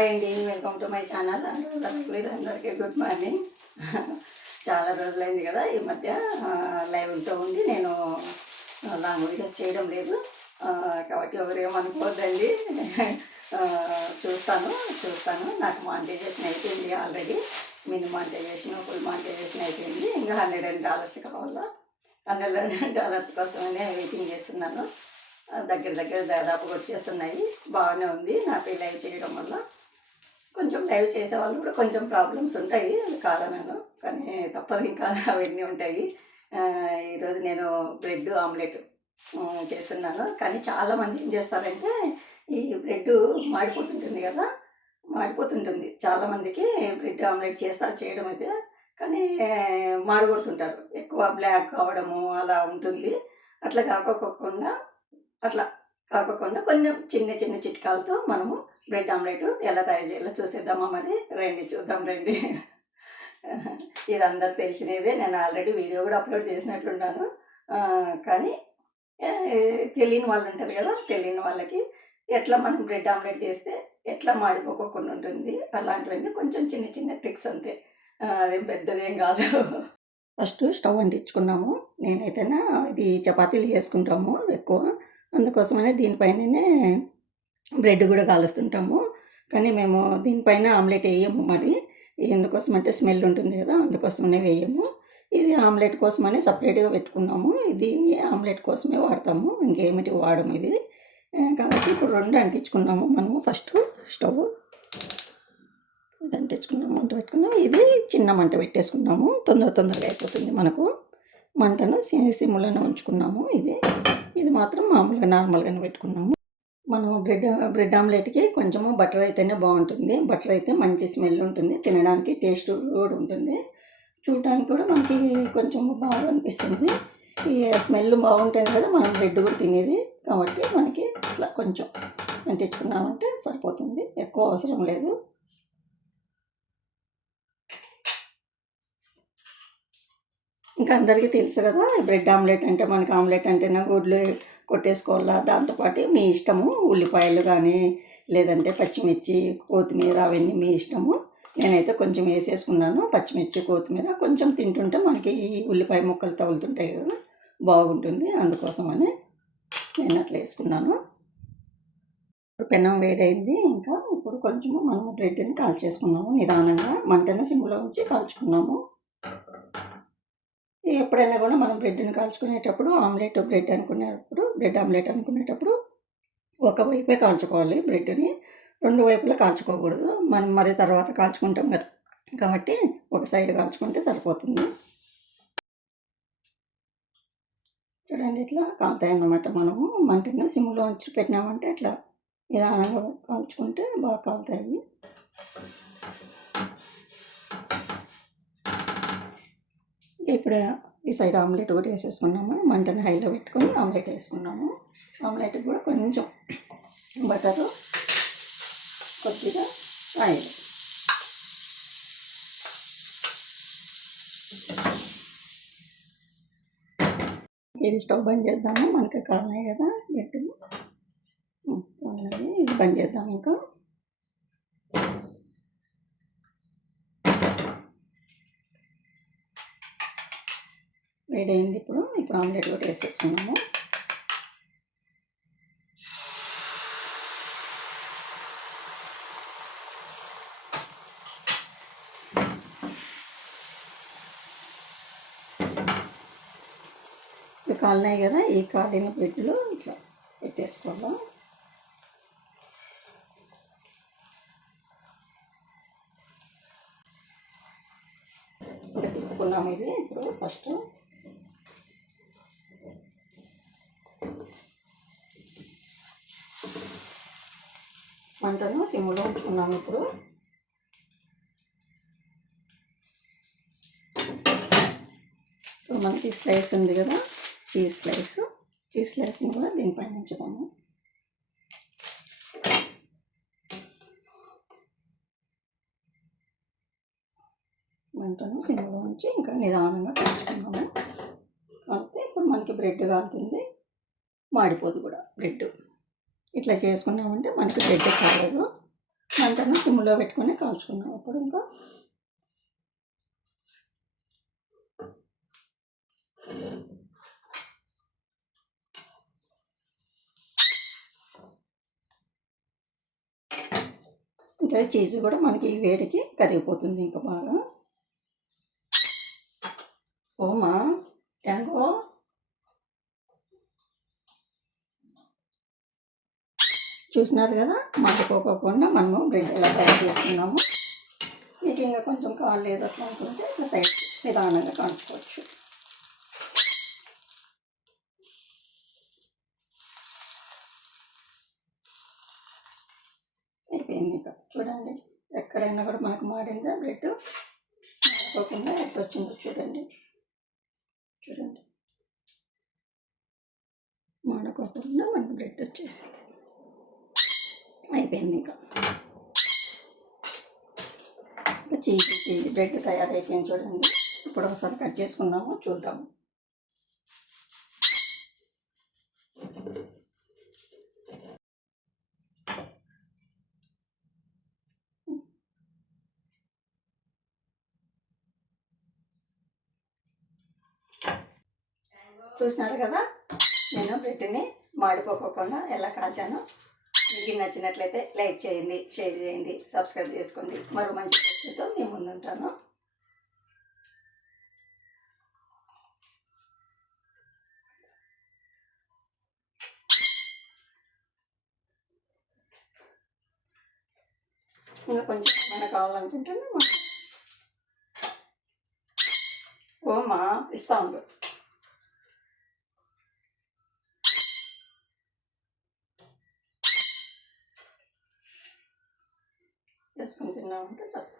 Hi అండి welcome to my channel. అందరికీ good morning. చాలా రోజులైంది కదా ఈ మధ్య లైవ్లతో ఉండి నేను లాంగ్ వీడియోస్ చేయడం లేదు. కాబట్టి ఎవరేమనుకోవద్దండి చూస్తాను చూస్తాను. నాకు మానిటైజేషన్ అయిపోయింది already. Mini monetization full monetization అయిపోయింది. ఇంకా హండ్రెడ్ అండ్ డాలర్స్ కావాలా? హండ్రెడ్ డాలర్స్ కోసమనే వెయిటింగ్ చేస్తున్నాను. దగ్గర దగ్గర దాదాపుగా వచ్చేస్తున్నాయి. బాగానే ఉంది. నా పెళ్ళి లైవ్ చేయడం వల్ల. కొంచెం లైవ్ చేసేవాళ్ళు కూడా కొంచెం ప్రాబ్లమ్స్ ఉంటాయి అది కాదనను. కానీ తప్పదు ఇంకా అవన్నీ ఉంటాయి. ఈరోజు నేను బ్రెడ్ ఆమ్లెట్ చేస్తున్నాను. కానీ చాలామంది ఏం చేస్తారంటే ఈ బ్రెడ్ మాడిపోతుంటుంది కదా మాడిపోతుంటుంది. చాలామందికి బ్రెడ్ ఆమ్లెట్ చేస్తారు చేయడం అయితే. కానీ మాడగొడుతుంటారు. ఎక్కువ బ్లాక్ అవ్వడము అలా ఉంటుంది. అట్లా కాకోకుండా అట్లా కాకోకుండా కొంచెం చిన్న చిన్న చిట్కాలతో మనము బ్రెడ్ ఆమ్లెట్ ఎలా తయారు చేయాలో చూసేద్దామా మరి? రండి చూద్దాం రండి. ఇది అందరు తెలిసినదే నేను ఆల్రెడీ వీడియో కూడా అప్లోడ్ చేసినట్లున్నాను. కానీ తెలియని వాళ్ళు ఉంటారు కదా తెలియని వాళ్ళకి ఎట్లా మనం బ్రెడ్ ఆమ్లెట్ చేస్తే ఎట్లా మాడిపోకోకుండా ఉంటుంది అలాంటివన్నీ కొంచెం చిన్న చిన్న ట్రిక్స్ అంతే. అదేం పెద్దదేం కాదు. First stove అంటించుకున్నాము. నేనైతేనా ఇది చపాతీలు చేసుకుంటాము ఎక్కువ. అందుకోసమనే దీనిపైననే బ్రెడ్ కూడా కాలుస్తుంటాము. కానీ మేము దీనిపైన ఆమ్లెట్ వేయము మరి. ఎందుకోసం అంటే స్మెల్ ఉంటుంది కదా అందుకోసమనే వేయము. ఇది ఆమ్లెట్ కోసమని సపరేట్గా పెట్టుకున్నాము దీన్ని ఆమ్లెట్ కోసమే వాడతాము. ఇంకేమిటి వాడము ఇది. కాబట్టి ఇప్పుడు రెండు అంటించుకున్నాము మనము. ఫస్ట్ స్టవ్ ఇది అంటించుకున్నాము మంట పెట్టుకున్నాము. ఇది చిన్న మంట పెట్టేసుకున్నాము. తొందర తొందరగా అయిపోతుంది మనకు. మంటను సి- సిమ్లోనే ఉంచుకున్నాము ఇది. ఇది మాత్రం మామూలుగా నార్మల్గానే పెట్టుకున్నాము. మనం బ్రెడ్ బ్రెడ్ ఆమ్లెట్కి కొంచెము బటర్ అయితేనే బాగుంటుంది. బటర్ అయితే మంచి స్మెల్ ఉంటుంది. తినడానికి టేస్ట్ కూడా ఉంటుంది. చూడటానికి కూడా మనకి కొంచెం బాగా అనిపిస్తుంది. ఈ స్మెల్ బాగుంటుంది కదా మనం బ్రెడ్ కూడా తినేది. కాబట్టి మనకి ఇట్లా కొంచెం అంటించుకున్నామంటే సరిపోతుంది. ఎక్కువ అవసరం లేదు. ఇంకా అందరికీ తెలుసు కదా బ్రెడ్ ఆమ్లెట్ అంటే మనకి ఆమ్లెట్ అంటేనే గుడ్లు కొట్టేసుకోవాలా? దాంతోపాటు మీ ఇష్టము ఉల్లిపాయలు కానీ లేదంటే పచ్చిమిర్చి కొత్తిమీర అవన్నీ మీ ఇష్టము. నేనైతే కొంచెం వేసేసుకున్నాను. పచ్చిమిర్చి కొత్తిమీర కొంచెం తింటుంటే మనకి ఈ ఉల్లిపాయ ముక్కలు తగులుతుంటాయి కదా బాగుంటుంది. అందుకోసమని నేను అట్లా వేసుకున్నాను. ఇప్పుడు పెనం వేడైంది. ఇంకా ఇప్పుడు కొంచెము మనం బ్రెడ్ని కాల్చేసుకున్నాము. నిదానంగా మంటను సిమ్లో ఉంచి కాల్చుకున్నాము. ఎప్పుడైనా కూడా మనం బ్రెడ్ని కాల్చుకునేటప్పుడు ఆమ్లెట్ బ్రెడ్ అనుకునేటప్పుడు బ్రెడ్ ఆమ్లెట్ అనుకునేటప్పుడు ఒక వైపే కాల్చుకోవాలి బ్రెడ్ని. రెండు వైపులా కాల్చుకోకూడదు. మనం మరి తర్వాత కాల్చుకుంటాం కదా! కాబట్టి ఒక సైడ్ కాల్చుకుంటే సరిపోతుంది. చూడండి ఇట్లా కాలుతాయి అన్నమాట మనము. మంటను సిమ్లో ఉంచి పెట్టినామంటే ఇట్లా నిదానంగా కాల్చుకుంటే బాగా కాలుతాయి. ఇప్పుడు ఈ సైడ్ ఆమ్లెట్ కూడా వేసేసుకున్నాము. మంటని హైలో పెట్టుకొని ఆమ్లెట్ వేసుకున్నాము. ఆమ్లెట్ కూడా కొంచెం బటరు కొద్దిగా ఆయిల్. ఇది స్టవ్ బంద్ చేద్దాము. మనకి కావాలి కదా బెడ్ ఇది బంద్ చేద్దాం ఇంకా. వేడైంది ఇప్పుడు. ఇప్పుడు ఆమ్లెట్ కూడా వేసేసుకున్నాము ఇవి కాలినాయి కదా ఈ కాలిన పెట్టులు ఇట్లా పెట్టేసుకోవాలి. ఇంకా తిప్పుకున్నాము ఇది ఇప్పుడు ఫస్ట్ మంటను సిమ్లో ఉంచుకున్నాము ఇప్పుడు. ఇప్పుడు మనకి స్లైస్ ఉంది కదా చీజ్ స్లైస్. చీజ్ స్లైస్ని కూడా దీనిపైన ఉంచుతాము మంటను సిమ్లో ఉంచి ఇంకా నిదానంగా కాల్చుకున్నాము కాలితే ఇప్పుడు మనకి బ్రెడ్ కాలుతుంది. మాడిపోదు కూడా బ్రెడ్. ఇట్లా చేసుకున్నామంటే మనకి బ్రెడ్ కాలేదు మంటను సిమ్లో పెట్టుకొని కాల్చుకున్నాం. అప్పుడు ఇంకా ఇంకా చీజ్ కూడా మనకి ఈ వేడికి కరిగిపోతుంది ఇంకా బాగా. ఓమా ట్యాంగో చూసినారు కదా? మండుకోకుండా మనము బ్రెడ్ ఎలా తయారు చేసుకున్నాము. మీకు ఇంకా కొంచెం కాలేదు అట్లా అనుకుంటే ఇట్లా సైడ్ నిదానంగా కాల్చుకోవచ్చు. అయిపోయింది ఇంకా. చూడండి ఎక్కడైనా కూడా మనకు మాడిందా బ్రెడ్ మాడిపోకుండా ఎట్లా వచ్చిందో చూడండి. చూడండి. మాడకోకుండా మనకు బ్రెడ్ వచ్చేసింది. అయిపోయింది ఇంకా. ఇంకా చీజీ బ్రెడ్ తయారైపోయింది చూడండి. ఇప్పుడు ఒకసారి కట్ చేసుకున్నాము చూద్దాము. చూసినారు కదా? నేను బ్రెడ్ని మాడిపోకోకుండా ఎలా కాల్చానో. మీకు నచ్చినట్లయితే లైక్ చేయండి షేర్ చేయండి సబ్స్క్రైబ్ చేసుకోండి. మరో మంచి రెసిపీతో మీ ముందుంటాను. ఇంకా కొంచెం ఏమైనా కావాలనుకుంటే ఓమా ఇస్తా ఉండు. दस कुंतल नाम के साथ